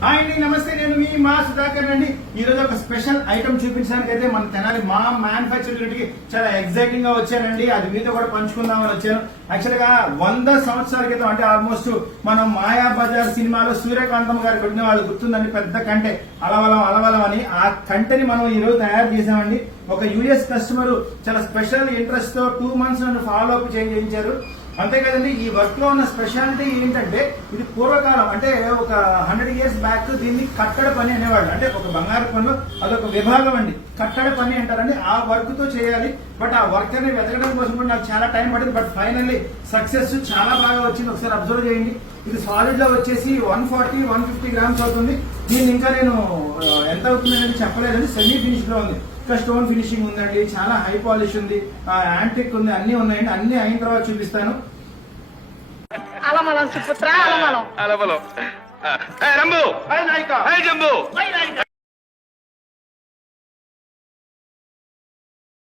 Hi అండి, నమస్తే. నేను మీ మా సుధాకర్ అండి. ఈ రోజు ఒక స్పెషల్ ఐటమ్ చూపించడానికి అయితే మన తెనాలి మా మ్యానుఫ్యాక్చరింగ్ యూనిట్కి చాలా ఎక్సైటింగ్ గా వచ్చానండి. అది మీతో కూడా పంచుకుందామని వచ్చాను. యాక్చువల్ గా 100 సంవత్సరాల క్రితం అంటే ఆల్మోస్ట్ మనం మాయా బజార్ సినిమాలో సూర్యకాంతం గారు పెట్టిన వాళ్ళు గుర్తుందండి, పెద్ద కంటె అలవలం అలవలం అని. ఆ కంటెని మనం ఈ రోజు తయారు చేసామండి. ఒక యూఎస్ కస్టమర్ చాలా స్పెషల్ ఇంట్రెస్ట్ తో 2 months నన్ను ఫాలో అప్ చేయించారు. అంతే కదండి, ఈ వర్క్ లో ఉన్న స్పెషాలిటీ ఏంటంటే ఇది పూర్వకాలం అంటే ఒక 100 years బ్యాక్ దీన్ని కట్టడ పని అనేవాళ్ళు. అంటే ఒక బంగారు పనిలో అదొక విభాగం అండి, కట్టడ పని అంటారండి. ఆ వర్క్ తో చేయాలి. బట్ ఆ వర్క్ అనేది వెతకడం కోసం కూడా నాకు చాలా టైం పడింది. బట్ ఫైనల్లీ సక్సెస్ చాలా బాగా వచ్చింది. ఒకసారి అబ్జర్వ్ చేయండి. ఇది సాలిడ్ లో వచ్చేసి 140-150 grams అవుతుంది. దీన్ని ఇంకా నేను ఎంత అవుతుంది అనేది చెప్పలేదండి. సెమీ ఫినిష్ లో ఉంది, ఇంకా స్టోన్ ఫినిషింగ్ ఉందండి, చాలా హై పాలిష్ ఉంది, యాంటిక్ ఉంది, అన్ని ఉన్నాయండి. అన్ని అయిన తర్వాత చూపిస్తాను. అలమలం సుపుత్ర అలమలం రంబు, జంబు.